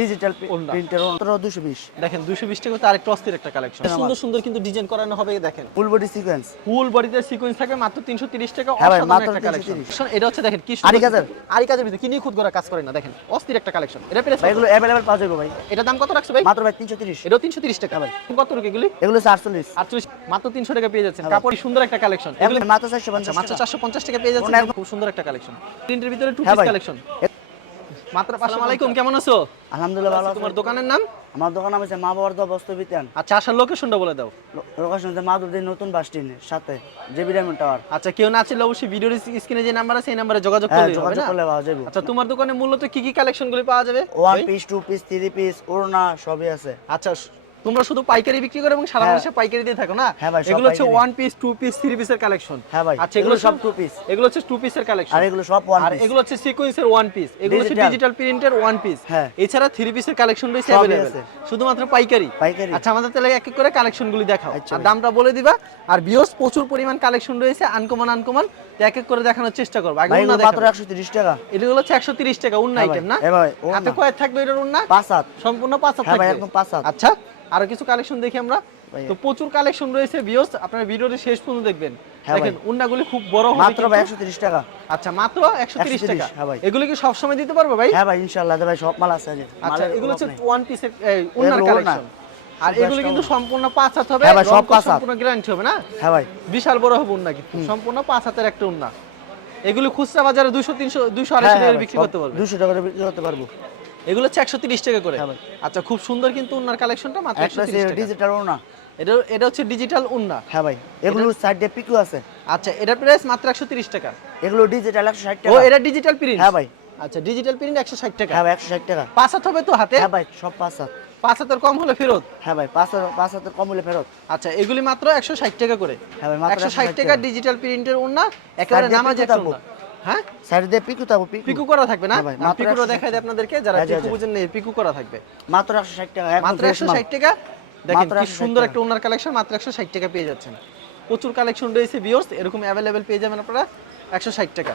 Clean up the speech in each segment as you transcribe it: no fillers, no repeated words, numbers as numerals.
Digital প্রিন্টের মাত্র 220 দেখেন 220 টাকা তো আরেকটা অস্থির একটা কালেকশন সুন্দর সুন্দর কিন্তু ডিজাইন করানো হবে দেখেন ফুল বডি সিকোয়েন্স ফুল বডিতে সিকোয়েন্স থাকে মাত্র 330 টাকা অসাধারণ মাত্র একটা কালেকশন এটা হচ্ছে দেখেন কি আরি কাজের ভিতরে কি নিয়ে খুদ করা কাজ করে না দেখেন অস্থির একটা কালেকশন এটা প্রাইস ভাই এগুলো अवेलेबल পাওয়া যাবে ভাই এটা দাম কত রাখছো ভাই মাত্র ভাই 330 এটাও 330 টাকা ভাই কত টাকা এগুলি এগুলো 48 48 মাত্র 300 টাকা পেয়ে যাচ্ছেন কাপড় সুন্দর একটা কালেকশন এগুলো মাত্র 450 মাত্র 450 টাকা পেয়ে যাচ্ছেন খুব সুন্দর একটা কালেকশন প্রিন্টের ভিতরে টু পিস কালেকশন মাত্র আসসালামু আলাইকুম কেমন আছো আলহামদুলিল্লাহ ভালো আছি তোমার দোকানের নাম আমার দোকান নাম হচ্ছে মা বর্ধ বস্ত্র বিতান আচ্ছা আসার লোকেশনটা বলে দাও লোকেশন হচ্ছে মাধবদী নতুন বাস স্ট্যান্ডের সাথে জেবি ডায়মন্ড টাওয়ার আচ্ছা কেউ না চাইলে অবশ্যই ভিডিওর স্ক্রিনে যে নাম্বার আছে এই নম্বরে যোগাযোগ করলে হবে যোগাযোগ না করলে পাওয়া যাবে আচ্ছা তোমার দোকানে মূলত কি কি কালেকশনগুলি পাওয়া যাবে one piece two piece three piece ওড়না সবই আছে আচ্ছা তোমরা শুধু পাইকারি বিক্রি করো এবং সারা বাংলাদেশে পাইকারি দিয়ে থাকো না এগুলো হচ্ছে one piece two piece three পিসের কালেকশন হ্যাঁ ভাই আচ্ছা এগুলো সব টু পিস এগুলো হচ্ছে টু পিসের কালেকশন আর এগুলো সব ওয়ান আর পিস এগুলো হচ্ছে সিকোয়েন্সের ওয়ান পিস এগুলো হচ্ছে ডিজিটাল প্রিন্টের ওয়ান পিস হ্যাঁ এছাড়া থ্রি পিসের কালেকশন রয়েছে अवेलेबल শুধুমাত্র পাইকারি আচ্ছা আমাদের তাহলে এক এক করে কালেকশনগুলি দেখাও আর দামটা বলে দিবা আর বিয়স প্রচুর পরিমাণ কালেকশন রয়েছে আনকমন এক এক করে দেখানোর চেষ্টা করব আগে উন্না মাত্র 130 টাকা এগুলো হচ্ছে 130 টাকা উন্না আইটেম না হাতে কয় থাকবে এটার উন্না পাঁচ হাত সম্পূর্ণ পাঁচ হাত হ্যাঁ থাকবে ভাই একদম পাঁচ হাত আচ্ছা আরো কিছু কালেকশন দেখি আমরা তো প্রচুর কালেকশন রয়েছে ভিউয়ার্স আপনারা ভিডিওটি শেষ পর্যন্ত দেখবেন দেখেন উন্নাগুলি খুব বড় হবে মাত্র ভাই 130 টাকা আচ্ছা মাত্র 130 টাকা এগুলো কি সব সময় দিতে পারবে ভাই হ্যাঁ ভাই ইনশাআল্লাহ ভাই সব মাল আছে আচ্ছা এগুলো হচ্ছে ওয়ান পিসের উন্নার কালেকশন আর এগুলো কিন্তু সম্পূর্ণ পাঁচ হাত হবে হ্যাঁ ভাই সব পাঁচ হাত সম্পূর্ণ গ্যারান্টি হবে না হ্যাঁ ভাই বিশাল বড় হবে উন্না কিন্তু সম্পূর্ণ পাঁচ হাতের একটা উন্না এগুলো খুচরা বাজারে 200 300 200 250 টাকা বিক্রি করতে পারবে 200 টাকা বিক্রি করতে পারবো এগুলো হচ্ছে 130 টাকা করে আচ্ছা খুব সুন্দর কিন্তু উন্নার কালেকশনটা মাত্র 130 টাকা ডিজিটাল ওড়না এটা হচ্ছে ডিজিটাল উন্না হ্যাঁ ভাই এগুলো সাইডে পিকু আছে আচ্ছা এটা প্রাইস মাত্র 130 টাকা এগুলো ডিজিটাল 160 টাকা ও এটা ডিজিটাল প্রিন্ট হ্যাঁ ভাই আচ্ছা ডিজিটাল প্রিন্ট 160 টাকা হ্যাঁ ভাই 160 টাকা পাঁচ হাত হবে তো হাতে হ্যাঁ ভাই সব পাঁচ হাত পাঁচ হাতের কম হলে ফেরত হ্যাঁ ভাই পাঁচ হাতের কম হলে ফেরত আচ্ছা এগুলি মাত্র 160 টাকা করে হ্যাঁ ভাই মাত্র 160 টাকা ডিজিটাল প্রিন্টের উন্না একেবারে নামাজ একটা উন্না হ্যাঁ সাইডে দিয়ে পিকু থাকবো পিকু করা থাকবে না পিকুটা দেখাই দেই আপনাদেরকে যারা পিকু বুঝেন না পিকু করা থাকবে মাত্র 160 টাকা মাত্র 160 টাকা দেখেন কি সুন্দর একটা উন্নার কালেকশন মাত্র 160 টাকা পেয়ে যাচ্ছেন প্রচুর কালেকশন রয়েছে ভিউয়ার্স এরকম अवेलेबल পেয়ে যাবেন আপনারা 160 টাকা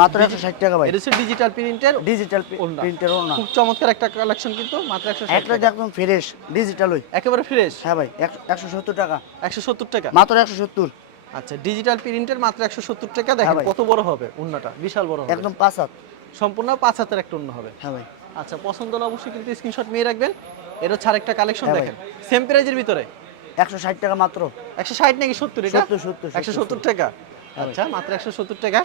মাত্র 160 টাকা ভাই এটা হচ্ছে ডিজিটাল প্রিন্টের ওড়না খুব চমৎকার একটা কালেকশন কিন্তু মাত্র 160 একটা একদম ফ্রেশ ডিজিটাল ওই একেবারে ফ্রেশ হ্যাঁ ভাই 170 টাকা 170 টাকা মাত্র 170 আচ্ছা ডিজিটাল প্রিন্টের মাত্র 170 টাকা দেখেন কত বড় হবে উন্নাটা বিশাল বড় হবে একদম পাঁচ হাত সম্পূর্ণ পাঁচ হাতের একটা উন্না হবে হ্যাঁ ভাই আচ্ছা পছন্দ হলে অবশ্যই কিন্তু স্ক্রিনশট নিয়ে রাখবেন এর হচ্ছে আরেকটা কালেকশন দেখেন সেম প্রাইজের ভিতরে 160 টাকা মাত্র 160 নাকি 70 এটা 70 170 টাকা আচ্ছা মাত্র 170 টাকা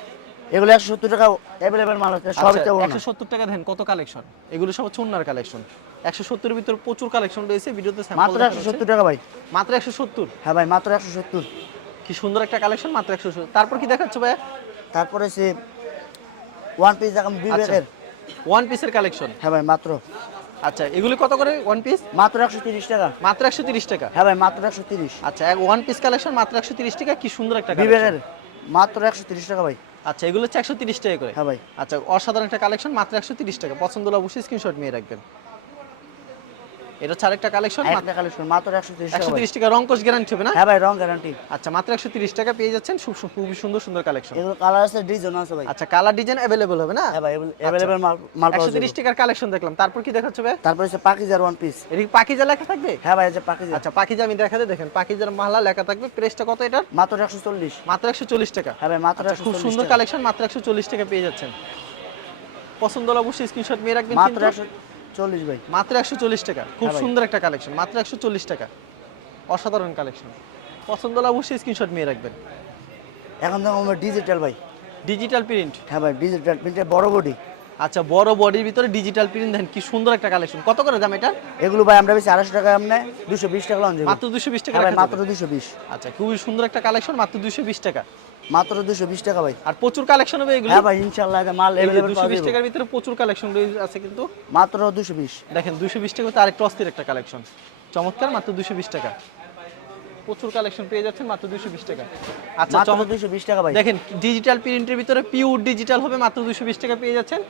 এগুলো 170 টাকা अवेलेबल মাল আছে সব এটা 170 টাকা দেন কত কালেকশন এগুলো সব হচ্ছে উন্নার কালেকশন 170 এর ভিতর প্রচুর কালেকশন রয়েছে ভিডিওতে স্যাম্পল মাত্র 170 টাকা ভাই মাত্র 170 হ্যাঁ ভাই মাত্র 170 কি সুন্দর একটা কালেকশন মাত্র 170 তারপর কি দেখাচ্ছ ভাই তারপরে সে ওয়ান পিস দেখুন বিবেকের ওয়ান পিসের কালেকশন হ্যাঁ ভাই মাত্র আচ্ছা এগুলি কত করে ওয়ান পিস মাত্র 130 টাকা মাত্র 130 টাকা হ্যাঁ ভাই মাত্র 130 আচ্ছা এক ওয়ান পিস কালেকশন মাত্র 130 টাকা কি সুন্দর একটা বিবেকের মাত্র 130 টাকা ভাই আচ্ছা এগুলো হচ্ছে 130 টাকা করে হ্যাঁ ভাই আচ্ছা অসাধারণ একটা কালেকশন মাত্র 130 টাকা পছন্দ হলে অবশ্যই স্ক্রিনশট নিয়ে রাখবেন এটা হচ্ছে আরেকটা কালেকশন মাত্র 130 টাকা 130 টাকা রংকশ গ্যারান্টি হবে না হ্যাঁ ভাই রং গ্যারান্টি আচ্ছা মাত্র 130 টাকা পেয়ে যাচ্ছেন খুবই সুন্দর সুন্দর কালেকশন এগুলো কালার আছে ডিজাইন আছে ভাই আচ্ছা কালার ডিজাইন अवेलेबल হবে না হ্যাঁ ভাই अवेलेबल মাল পাওয়া যাবে 130 টাকার কালেকশন দেখলাম তারপর কি দেখাচ্ছ ভাই তারপর হচ্ছে পাকিজার ওয়ান পিস এর কি পাকিজা লেখা থাকবে হ্যাঁ ভাই এটা পাকিজা আচ্ছা পাকিজা আমি দেখাতে দেখেন পাকিজার মালা লেখা থাকবে প্রাইসটা কত এটা মাত্র 140 মাত্র 140 টাকা হ্যাঁ ভাই মাত্র খুব সুন্দর কালেকশন মাত্র 140 টাকা পেয়ে যাচ্ছেন পছন্দ হলে অবশ্যই স্ক্রিনশট নিয়ে রাখবেন মাত্র 140 ভাই মাত্র 140 টাকা খুব সুন্দর একটা কালেকশন মাত্র 140 টাকা অসাধারণ কালেকশন পছন্দ হলে অবশ্যই স্ক্রিনশট নিয়ে রাখবেন এখন দেখো আমরা ডিজিটাল ভাই ডিজিটাল প্রিন্ট হ্যাঁ ভাই ডিজিটাল প্রিন্টের বড় বডি আচ্ছা বড় বডির ভিতরে ডিজিটাল প্রিন্ট দেন কি সুন্দর একটা কালেকশন কত করে দাম এটা এগুলো ভাই আমরা বেশি 250 টাকা আমনে 220 টাকা লঞ্চ মাত্র 220 টাকা ভাই মাত্র 220 আচ্ছা খুবই সুন্দর একটা কালেকশন মাত্র 220 টাকা মাত্র 220 টাকা ভাই আর প্রচুর কালেকশন হবে এগুলো হ্যাঁ ভাই ইনশাআল্লাহ এটা মাল अवेलेबल পাওয়া যাবে 220 টাকার ভিতরে প্রচুর কালেকশন আছে কিন্তু মাত্র 220 দেখেন 220 টাকা তো আরেকটা অস্থির একটা কালেকশন চমৎকার মাত্র 220 টাকা প্রচুর কালেকশন পেয়ে যাচ্ছেন মাত্র 220 টাকা আচ্ছা মাত্র 220 টাকা ভাই দেখেন ডিজিটাল প্রিন্টের ভিতরে পিওর ডিজিটাল হবে মাত্র 220 টাকা পেয়ে যাচ্ছেন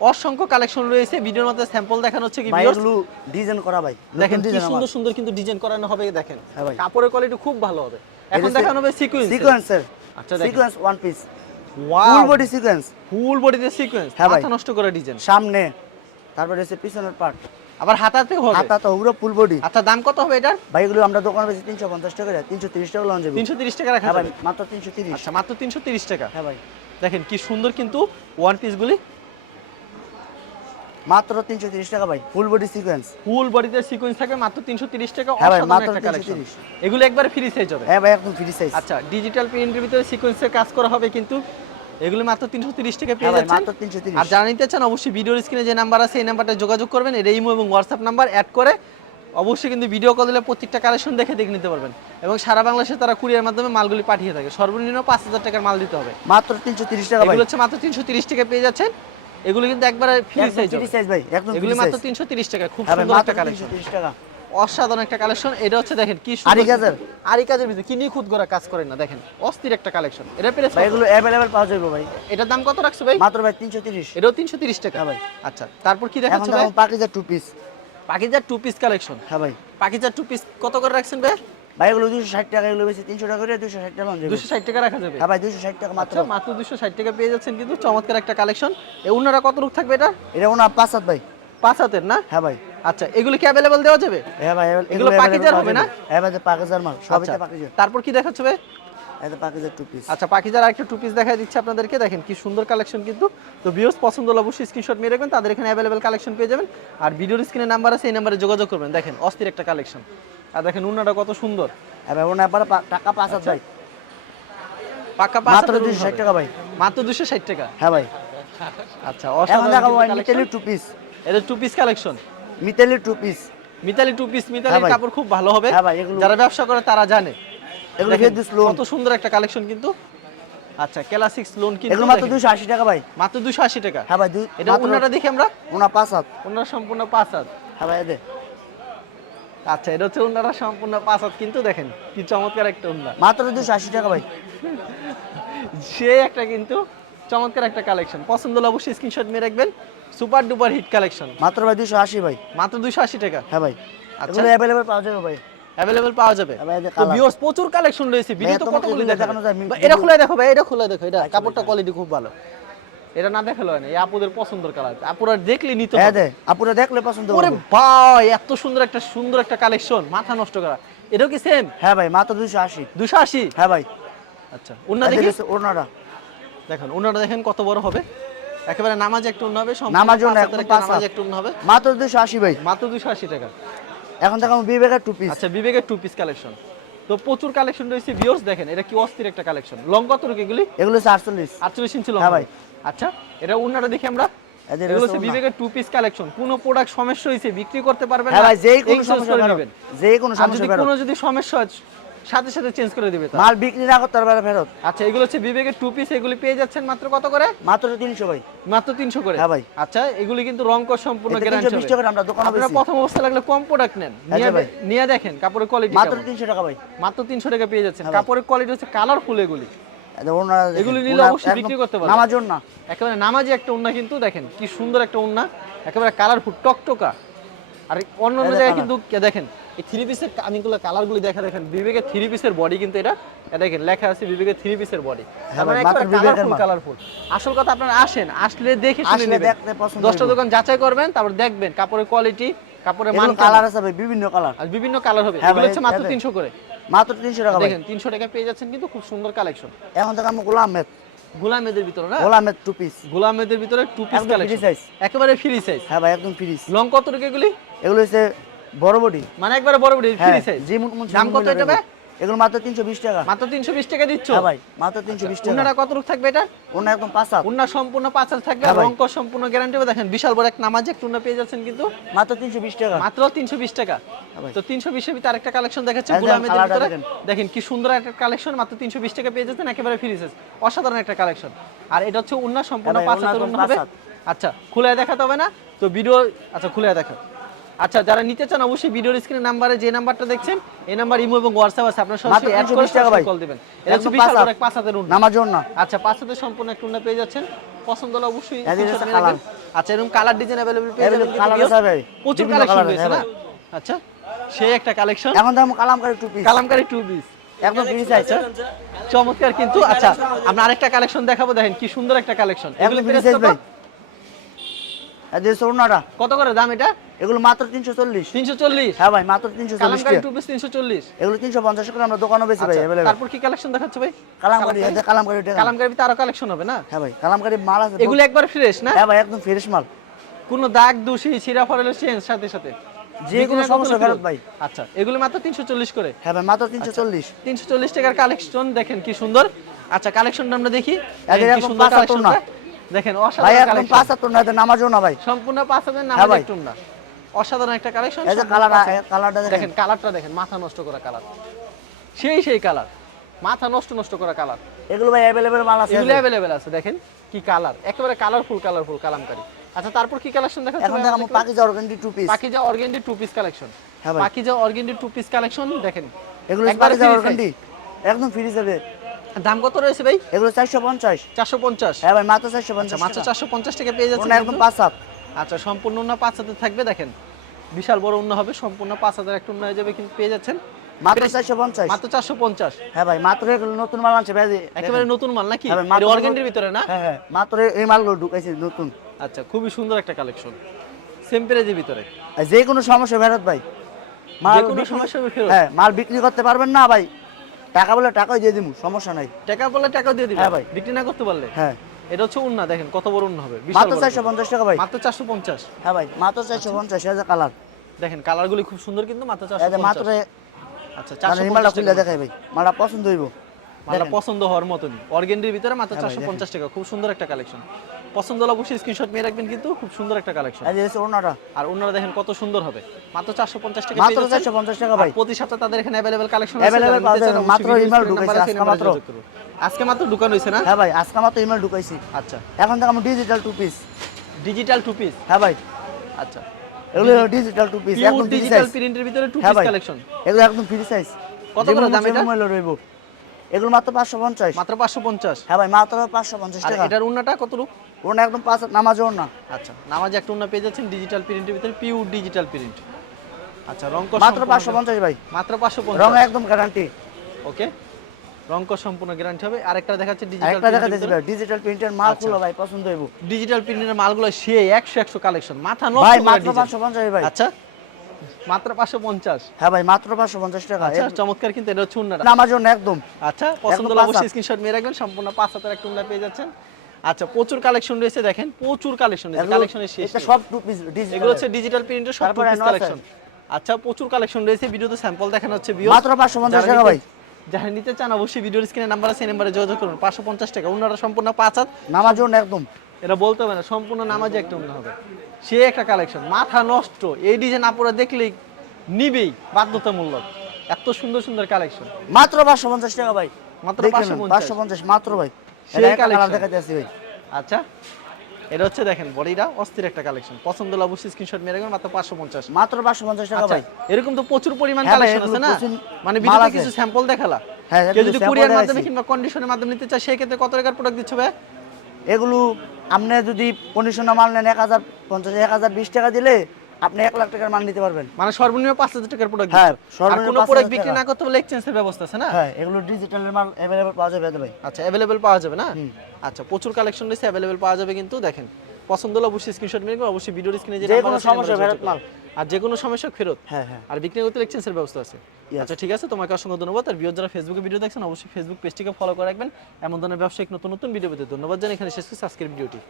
অসংখ্য কালেকশন রয়েছে ভিডিওর মধ্যে স্যাম্পল দেখানো হচ্ছে কি ভিউয়ার্স এগুলো ডিজাইন করা ভাই দেখেন কি সুন্দর সুন্দর কিন্তু ডিজাইন করানো হবে দেখেন কাপড়ের কোয়ালিটি খুব ভালো হবে এখন দেখানো হবে সিকোয়েন্সের আচ্ছা sequence one piece wow full body sequence ফুল বডিতে সিকোয়েন্স মাথা নষ্ট করা ডিজাইন সামনে তারপরে হচ্ছে পিছনের পার্ট, আবার হাতাতে হবে, হাতা তো পুরো ফুল বডি। আচ্ছা দাম কত হবে এটার? ভাই এগুলো আমরা দোকানে বেশি 350 টাকা, 330 টাকা লঞ্চ যাবে। 330 টাকা রাখা হ্যাঁ ভাই, যাবে মাত্র 330। আচ্ছা মাত্র 330 টাকা। হ্যাঁ ভাই, দেখেন কি সুন্দর কিন্তু ওয়ান পিস গুলি, মাত্র 330 টাকা ভাই, ফুল বডি সিকোয়েন্স। ফুল বডিতে সিকোয়েন্স থাকবে মাত্র 330 টাকা। হ্যাঁ ভাই, অসাধারণ মাত্র একটা কালেকশন, 330। এগুলো একবার ফ্রি সাইজ হবে। হ্যাঁ ভাই, একদম ফ্রি সাইজ। আচ্ছা ডিজিটাল প্রিন্টের ভিতরে সিকোয়েন্সের কাজ করা হবে কিন্তু এগুলো মাত্র 330 টাকা পেয়ে হ্যাঁ ভাই, যাচ্ছেন। মাত্র 330। আর যারা নিতে চান অবশ্যই ভিডিওর স্ক্রিনে যে নাম্বার আছে এই নাম্বারটা যোগাযোগ করবেন, এটা ইমো এবং হোয়াটসঅ্যাপ নাম্বার অ্যাড করে অবশ্যই কিন্তু ভিডিও কল দিলে প্রত্যেকটা কালেকশন দেখে নিতে পারবেন। এবং সারা বাংলাদেশে তারা কুরিয়ার মাধ্যমে মালগুলি পাঠিয়ে থাকে, সর্বনিম্ন 5000 টাকার মাল দিতে হবে। মাত্র 330 টাকা ভাই, এগুলো হচ্ছে মাত্র 330 টাকা পেয়ে যাচ্ছেন। এগুলো কিন্তু একবারে ফ্রি সাইজ ফ্রি সাইজ ভাই, একদম এগুলো ফ্রি সাইজ। মাত্র 330 টাকা, খুব হ্যাঁ ভাই, সুন্দর মাত্র একটা কালেকশন, 330 টাকা। অসাধারণ একটা কালেকশন। এটা হচ্ছে দেখেন কি আরি কাজের, আরি কাজের ভিতরে কি নিখুঁত করা কাজ করেন না, দেখেন অস্থির একটা কালেকশন। এটা প্রাইস ভাই এগুলো अवेलेबल পাওয়া যাবে ভাই। এটার দাম কত রাখছো ভাই? মাত্র ভাই 330। এটাও 330 টাকা হ্যাঁ ভাই। আচ্ছা তারপর কি এখন দেখাচ্ছ ভাই? দেখুন পাকিজা টু পিস। পাকিজার টু পিস কালেকশন। হ্যাঁ ভাই, পাকিজার টু পিস কত করে রাখছেন ভাই? ভাই এগুলো 260 টাকা, এগুলো বেশি 300 টাকা করে 260 টাকা লঞ্চ যাবে। 260 টাকা রাখা যাবে। হ্যাঁ ভাই, 260 টাকা মাত্র। আচ্ছা মাত্র 260 টাকা পেয়ে যাচ্ছেন কিন্তু চমৎকার একটা কালেকশন। এই উন্নারা কত রূপ থাকবে এটা? এটা ওনা 5 হাত ভাই। 5 হাতের না? হ্যাঁ ভাই। আচ্ছা এগুলো কি अवेलेबल দেওয়া যাবে? হ্যাঁ ভাই, এগুলো পাকিজার হবে না? হ্যাঁ ভাই, পাকিজার মাল, সবই আচ্ছা, তো পাকিজার। তারপর কি দেখাচ্ছ ভাই? এটা পাকিজার টু পিস। আচ্ছা পাকিজার আরেকটা টু পিস দেখাই দিচ্ছি আপনাদেরকে, দেখেন কি সুন্দর কালেকশন কিন্তু। তো ভিউয়ার্স পছন্দ হলে অবশ্যই স্ক্রিনশট নিয়ে রাখবেন, তাদের এখানে अवेलेबल কালেকশন পেয়ে যাবেন। আর ভিডিওর স্ক্রিনে নাম্বার আছে, এই নাম্বারে যোগাযোগ করবেন। দেখেন অস্থির একটা কালেকশন, আর দেখেন উন্নাটা কত সুন্দর। হ্যাঁ ভাই, ওনা পরে টাকা 5 হাত ভাই, পাকা মাত্র 260 টাকা ভাই। মাত্র 260 টাকা। হ্যাঁ ভাই। আচ্ছা এখন অসাধারণ দেখাবো ভাই কালেকশন। Mitali two piece. এটা two piece collection, Mitali two piece. Mitali two piece. মিতালির হ্যাঁ ভাই। কাপড় খুব ভালো হবে, হ্যাঁ ভাই, এগুলো- যারা ব্যবসা করে তারা জানে। এগুলো দেখেন ফেরদৌস লোন। কত সুন্দর একটা কালেকশন কিন্তু। আচ্ছা ক্লাসিক্স লোন কিন্তু এগুলো মাত্র দেখেন, 280 টাকা ভাই। মাত্র 280 টাকা। হ্যাঁ ভাই, এটা উন্নাটা দেখি আমরা, ওনা 5 হাত। উন্নার সম্পূর্ণ 5 হাত। হ্যাঁ ভাই, দে আচ্ছা এটা হচ্ছে উন্নারা সম্পূর্ণ 5 হাত কিন্তু, দেখেন কি চমৎকার একটা উন্না, মাত্র 280 টাকা ভাই। সে একটা কিন্তু চমৎকার একটা কালেকশন। পছন্দ হলে অবশ্যই স্ক্রিনশট নিয়ে রাখবেন। সুপার ডুপার হিট কালেকশন, মাত্র ভাই 280 ভাই। মাত্র 280 টাকা। হ্যাঁ ভাই, আচ্ছা এগুলো अवेलेबल পাওয়া যাবে ভাই। अवेलेबल পাওয়া যাবে। হ্যাঁ ভাই, এই যে তো কালার। ভিউয়ার্স প্রচুর কালেকশন রয়েছে, ভিডিও তো তোমাকে কতগুলি এগুলো দেখানো দেখানো যায়, যায়। এটা খুলে দেখো ভাই, এটা খুলে দেখো, এটা কাপড়টা কোয়ালিটি খুব ভালো, এটা না দেখালো হয় না। এই আপুদের পছন্দের কালার, আপুরা দেখলে নিতে হ্যাঁ হবে। দে, আপুরা দেখলে পছন্দ ওরে করবে। ভাই এত সুন্দর একটা কালেকশন, মাথা নষ্ট করা। এটাও কি সেম হ্যাঁ ভাই, মাত্র 280। 280? হ্যাঁ ভাই। আচ্ছা উন্না দেখি, ওনারা দেখেন উন্নাটা দেখেন কত বড় হবে, একেবারে নামাজে একটা উন্না হবে, নামাজ উন্না, সম্পূর্ণ একদম পাঁচ হাত। নামাজে একটা উন্না হবে, মাত্র 280 ভাই। মাত্র 280 টাকা। এখন দেখাবো বিবেকের টু পিস। আচ্ছা বিবেকের টু পিস কালেকশন, তো প্রচুর কালেকশন রয়েছে ভিউয়ার্স। দেখেন এটা কি অস্থির একটা কালেকশন। লং কত রুক এগুলি? এগুলো 48। 48 ইঞ্চি লং। হ্যাঁ ভাই। আচ্ছা এটা উন্নাটা দেখি আমরা, এদের এগুলো হচ্ছে হচ্ছে উন্না। বিবেকের টু পিস কালেকশন। কোনো প্রোডাক্ট সমস্যা হয়েছে বিক্রি করতে পারবেন না, হ্যাঁ ভাই, যেই কোনো exchange সমস্যা করে ফেরত। নেবেন। যেই কোনো আর সমস্যা যদি ফেরত। কোনো যদি সমস্যা হয় সাথে সাথে চেঞ্জ করে দিবে তারা। মাল বিক্রি না করতে পারবে ফেরত। আচ্ছা এগুলো হচ্ছে বিবেকের টু পিস, এগুলি পেয়ে যাচ্ছেন মাত্র কত করে? মাত্র 300 ভাই। মাত্র 300 করে। হ্যাঁ ভাই। আচ্ছা এগুলি কিন্তু রং কস সম্পূর্ণ এতে গ্যারান্টি 320 টাকা আমরা দোকানে আপনারা বেচি। প্রথম অবস্থা লাগলে কম প্রোডাক্ট নেন, আচ্ছা ভাই। নিয়ে দেখেন কাপড়ের কোয়ালিটি মাত্র 300 টাকা ভাই। মাত্র 300 টাকা পেয়ে যাচ্ছেন। হ্যাঁ ভাই। কাপড়ের কোয়ালিটি হচ্ছে কালারফুল এগুলি, ওনারা এগুলি নিলে অবশ্যই বিক্রি করতে পারবেন। নামাজ না। একেবারে নামাজি একটা উন্না কিন্তু, দেখেন কি সুন্দর একটা উন্না, একেবারে কালারফুল টকটকা। আর অন্য এই যে জায়গায় colour। কিন্তু দেখেন এই থ্রি পিসের কামিংগুলো কালারগুলি দেখেন বিবেকের থ্রি পিসের বডি কিন্তু এটা দেখেন লেখা আছে বিবেকের থ্রি পিসের বডি। হ্যাঁ ভাই, মাত্র বিবেকের মাল। কালারফুল। আসল কথা আপনারা আসেন, আসলে দেখে শুনে আসলে নেবেন, দেখতে পছন্দ 10টা হইবো। দোকান যাচাই করবেন, তারপর দেখবেন কাপড়ের কোয়ালিটি, কাপড়ের মান এগুলো কালার আছে ভাই, বিভিন্ন কালার। আর বিভিন্ন কালার হবে। হ্যাঁ এগুলো ভাই, হচ্ছে মাত্র এই যে। 300 করে। মাত্র 300 টাকা ভাই। দেখেন 300 টাকা পেয়ে যাচ্ছেন কিন্তু খুব সুন্দর কালেকশন। এখন দেখাবো গোলাম আহমেদ। গোলামেদের ভিতরে না, গোলামের টু পিস। গোলামেদের ভিতরে টু পিস একদম free কালেকশন, size। একেবারে ফ্রি সাইজ। হ্যাঁ ভাই, একদম ফ্রিজ। লং কত টাকা এগুলি? এগুলো হচ্ছে বড় বডি। মানে একবারে বড় বড় হ্যাঁ, ফ্রি সাইজ। যে দাম কত এটা ভাই? এগুলো মাত্র 320 টাকা। মাত্র 320 টাকা দিচ্ছ? হ্যাঁ ভাই, মাত্র 320 টাকা। উন্নাটা কত রূপ থাকবে এটা? ওনা একদম 5 হাত। উন্না সম্পূর্ণ 5 হাত থাকবে, হ্যাঁ ভাই। রংক সম্পূর্ণ গ্যারান্টি হবে। দেখেন বিশাল বড় এক নামাজ এক উন্না পেয়ে যাচ্ছেন কিন্তু মাত্র 320 টাকা। মাত্র 320 টাকা। ভাই। তো 320 এর ভিতরে আরেকটা কালেকশন দেখাচ্ছে এই যে গোলামেদের কালারটা ভিতরে। দেখেন। দেখেন কি সুন্দর একটা কালেকশন, মাত্র 320 টাকা পেয়ে যাচ্ছেন, একেবারে ফ্রি সাইজ। অসাধারণ একটা কালেকশন। আর এটা হচ্ছে উন্না সম্পূর্ণ হ্যাঁ ভাই, 5 হাতের উন্না উন্না হবে। 5 হাত। আচ্ছা খুলে দেখাতে হবে না তো ভিডিও, আচ্ছা খুলে দেখা। আচ্ছা যারা নিতে চান অবশ্যই ভিডিওর স্ক্রিনে নাম্বারে যে নাম্বারটা দেখছেন এই নাম্বার ইমো এবং হোয়াটসঅ্যাপ আছে, আপনারা মাত্র সরাসরি অ্যাড করে 320 টাকা ভাই। কল দিবেন। এটা হচ্ছে একদম বিশাল 5 বড় হাত। এক 5 হাতের উন্না। নামাজ না। আচ্ছা 5 হাতের সম্পূর্ণ একটা উন্না পেয়ে যাচ্ছেন, পছন্দ হলে অবশ্যই এদের screenshot কাছে নিয়ে রাখবেন। কালার। আচ্ছা এরকম কালার ডিজাইন अवेलेबल পেয়ে যাবেন কিন্তু কালার ভিউয়ার্স। আছে ভাই। প্রচুর বিভিন্ন কালেকশন কালার, রয়েছে হ্যাঁ না? ভাই। আচ্ছা সেই একটা কালেকশন, এখন দাম Kalamkari two piece. Kalamkari two piece একদম ফ্রি সাইজ। চমৎকার কিন্তু। আচ্ছা আমরা আরেকটা কালেকশন দেখাবো, দেখেন কি সুন্দর একটা কালেকশন। একদম ফ্রি সাইজ ভাই। আর যে সোনাটা কত করে দাম এটা? এগুলো মাত্র 340। 340? হ্যাঁ ভাই মাত্র 340 কালামকারী টাকা। Two piece 340? এগুলো 350 করে আমরা দোকানে বেচি ভাই अवेलेबल। তারপর কি কালেকশন দেখাচ্ছ ভাই? কালামকারী এটা কালামকারী টাকা। কালামকারী তো আরো কালেকশন হবে না? হ্যাঁ ভাই কালামকারী মাল আছে। এগুলো একবার ফ্রেশ না? হ্যাঁ ভাই একদম ফ্রেশ মাল। কোনো দাগ দোষী ছিঁড়া ফড়ালের চেঞ্জ সাথে সাথে যে কোনো সমস্যা ফেরত ভাই। আচ্ছা এগুলো মাত্র 340 করে? হ্যাঁ ভাই মাত্র 340। 340 টাকার কালেকশন দেখেন কি সুন্দর। আচ্ছা কালেকশনটা আমরা দেখি। এদের কি একদম সুন্দর 75 কালেকশন না। দেখেন ভাই অসাধারণ একদম কালেকশন। 75 না, এটা নামাজও না ভাই। সম্পূর্ণ 5000 হ্যাঁ নামাজ ভাই। একটু না। অসাধারণ একটা কালেকশন। এই যে কালারটা দেখেন কালারটা দেখেন, মাথা নষ্ট করা কালার। সেই কালার, মাথা নষ্ট করা কালার। এগুলো ভাই अवेलेबल মাল আছে। এগুলো अवेलेबल আছে দেখেন কি কালার, একেবারে কালারফুল কালামকারী। আচ্ছা তারপর কি কালেকশন দেখাচ্ছেন? এখন দেখাবো Pakiza organdy two piece. Pakiza organdy two piece collection. হ্যাঁ ভাই Pakiza organdy two piece collection দেখেন। এগুলো একবারে পাকিজা free অর্গানডি একদম ফ্রি যাবে। দাম কত রয়েছে ভাই? এগুলো 450। 450? হ্যাঁ ভাই মাত্র 450 মাত্র 450 টাকা পেয়ে যাচ্ছেন। ওনা একদম 5 আচ্ছা সম্পূর্ণ ওন্না 5 হাতে থাকবে দেখেন। বিশাল বড় ওন্না হবে, সম্পূর্ণ 5000 একটা ওন্না হয়ে যাবে, কিন্তু পেয়ে যাচ্ছেন মাত্র 450। মাত্র 450? হ্যাঁ ভাই মাত্র এগুলো নতুন মাল আনছে ভাই। একেবারে নতুন মাল নাকি? হ্যাঁ ভাই, এটা অর্গানডির ভিতরে না? হ্যাঁ হ্যাঁ মাত্র এই মালগুলো ঢুকাইছে নতুন। আচ্ছা খুবই সুন্দর একটা কালেকশন, সেম প্রাইজের ভিতরে। আর যে কোনো সমস্যা ফেরত ভাই। যে কোনো সমস্যা ফেরত? হ্যাঁ মাল বিক্রি করতে পারবেন না ভাই, টাকা বলে টাকাই দিয়ে দিমু, সমস্যা নাই। টাকা বলে টাকা দিয়ে দিবেন? হ্যাঁ ভাই। বিক্রি না করতে পারলে? হ্যাঁ এটা হচ্ছে ওন্না দেখেন কত বড় ওন্না হবে, বিশাল মাত্র বড়। 450 টাকা ভাই। মাত্র 450? হ্যাঁ ভাই মাত্র 450। এই যে কালার দেখেন কালারগুলি খুব সুন্দর, কিন্তু মাত্র এই যে 450। মাত্র আচ্ছা মানে মালটা 450 খুলে দেখাই ভাই, মালটা পছন্দ হইব। মালটা পছন্দ হওয়ার মতনই, অর্গানডির ভিতরে মাত্র হ্যাঁ ভাই, 450 টাকা। খুব সুন্দর একটা কালেকশন, পছন্দ হলে অবশ্যই স্ক্রিনশট নিয়ে রাখবেন, কিন্তু খুব সুন্দর একটা কালেকশন। এই যে ওনাটা আর ওনারা দেখেন কত সুন্দর হবে, মাত্র 450 টাকা মাত্র পেয়ে যাচ্ছেন। 450 টাকা ভাই। আর প্রতি সপ্তাহে তাদের এখানে अवेलेबल কালেকশন আছে, Available পাওয়া যাবে, মাত্র ইমেল ঢুকাইছে আজকে মাত্র দোকান হইছে না? হ্যাঁ ভাই আজকে মাত্র ইমেল ঢুকাইছি। আচ্ছা এখন থেকে আমরা digital two piece. Digital two piece? হ্যাঁ ভাই আচ্ছা এগুলো ডিজিটাল টু পিস একদম ফ্রি ডিজিটাল সাইজ। প্রিন্টের ভিতরে টু হ্যাঁ পিস ভাই কালেকশন। এগুলো একদম ফ্রি সাইজ। কত করে দাম এটা? মূল্য রইব এগুলো মাত্র 550। মাত্র 550? হ্যাঁ ভাই মাত্র 550 আর টাকা। এটার ওন্নাটা কত রূপ? ওনা একদম 5 নামাজ ওনা। আচ্ছা নামাজে একটা ওন্না পেয়ে যাচ্ছেন ডিজিটাল প্রিন্টের ভিতরে, পিওর ডিজিটাল প্রিন্ট। আচ্ছা রং কস মাত্র 550 ভাই। মাত্র 550? রং একদম গ্যারান্টি। ওকে রং কস সম্পূর্ণ গ্যারান্টি হবে। আরেকটা দেখাচ্ছে ডিজিটাল একটা দেখা দিয়েছি ভাই ডিজিটাল প্রিন্টের মাল গুলো ভাই পছন্দ হইব। ডিজিটাল প্রিন্টের মালগুলো সেই 100 কালেকশন, মাথা নষ্ট ভাই করে মাত্র ডিজাইন। 550 ভাই। আচ্ছা মাত্র 550? হ্যাঁ ভাই মাত্র 550 টাকা। আচ্ছা চমৎকার, কিন্তু এটা হচ্ছে উন্নাটা। নামাজ ওনা একদম। আচ্ছা পছন্দ হলে অবশ্যই স্ক্রিনশট নিয়ে রাখবেন, সম্পূর্ণ 5000 একটা উন্না পেয়ে যাচ্ছেন। আচ্ছা প্রচুর কালেকশন রয়েছে দেখেন, প্রচুর কালেকশন রয়েছে, কালেকশনের শেষ এটা নেই। সব টু পিস ডিজিটাল। এগুলো হচ্ছে ডিজিটাল প্রিন্টের সব টু পিস কালেকশন। আচ্ছা প্রচুর কালেকশন রয়েছে, ভিডিওতে স্যাম্পল দেখানো হচ্ছে ভিউয়ার্স। মাত্র 550 টাকা ভাই। যারা নিতে চান অবশ্যই ভিডিওর স্ক্রিনে নাম্বার আছে, এই নাম্বারে যোগাযোগ করুন। 550 টাকা উন্নাটা সম্পূর্ণ 5000। নামাজ ওনা একদম। এটা বলতে হবে না, সম্পূর্ণ নামাজে একটা উন্না হবে। সে একটা কালেকশন, মাথা নষ্ট। এই ডিজাইন আপুরা দেখলেই নিবেই বাধ্যতামূলক, এত সুন্দর সুন্দর কালেকশন। মাত্র 550 টাকা ভাই। মাত্র 550 550 মাত্র ভাই। সেই এটা কালার কালেকশন দেখাইতেছি ভাই। আচ্ছা এটা হচ্ছে দেখেন বডিটা অস্থির একটা কালেকশন, পছন্দ হলে অবশ্যই স্ক্রিনশট মেরে রাখবেন। মাত্র 550? মাত্র 550 টাকা ভাই। এরকম তো প্রচুর পরিমাণ হ্যাঁ ভাই, কালেকশন আছে না? প্রচুর মানে মাল ভিডিওতে আছে। কিছু স্যাম্পল দেখালা, হ্যাঁ কেউ যদি sample কুরিয়ার মাধ্যমে দেখাইছি। কিংবা কন্ডিশনের মাধ্যমে নিতে চায়, সেই ক্ষেত্রে কত টাকার প্রোডাক্ট দিচ্ছে ভাই? এগুলো আপনি যদি কন্ডিশনার মাল নেন 1050 1020 টাকা দিলে আপনি 1 লাখ টাকার মাল নিতে পারবেন। মানে সর্বনিম্ন 5000 টাকার প্রোডাক্ট হ্যাঁ, দিচ্ছে। আর সর্বনিম্ন কোনো 5000 প্রোডাক্ট বিক্রি টাকা। না করতে হলে এক্সচেঞ্জের ব্যবস্থা আছে না? হ্যাঁ এগুলো ডিজিটালের মাল अवेलेबल পাওয়া যাবে ভাই। আচ্ছা अवेलेबल পাওয়া যাবে না? আচ্ছা প্রচুর কালেকশন রয়েছে, अवेलेबल পাওয়া যাবে, কিন্তু দেখেন পছন্দ হলে অবশ্যই স্ক্রিনশট মেরে রাখবেন। অবশ্যই ভিডিওর স্ক্রিনে যে যে নাম্বার কোনো আছে সমস্যা ফেরত মাল। আর যে কোনো সমস্যা ফেরত। হ্যাঁ হ্যাঁ আর বিক্রি করতে এক্সচেঞ্জের ব্যবস্থা আছে। Yes. আচ্ছা ঠিক আছে, তোমাকে অসংখ্য ধন্যবাদ। আর ভিউয়ার যারা ফেসবুকে ভিডিও দেখছেন অবশ্যই ফেসবুক পেজটিকে ফলো করে রাখবেন। এমন ধরনের ব্যবসায়িক নতুন নতুন ভিডিও পেতে ধন্যবাদ জানাই। এখানে শেষ করছি আজকের ভিডিওটি।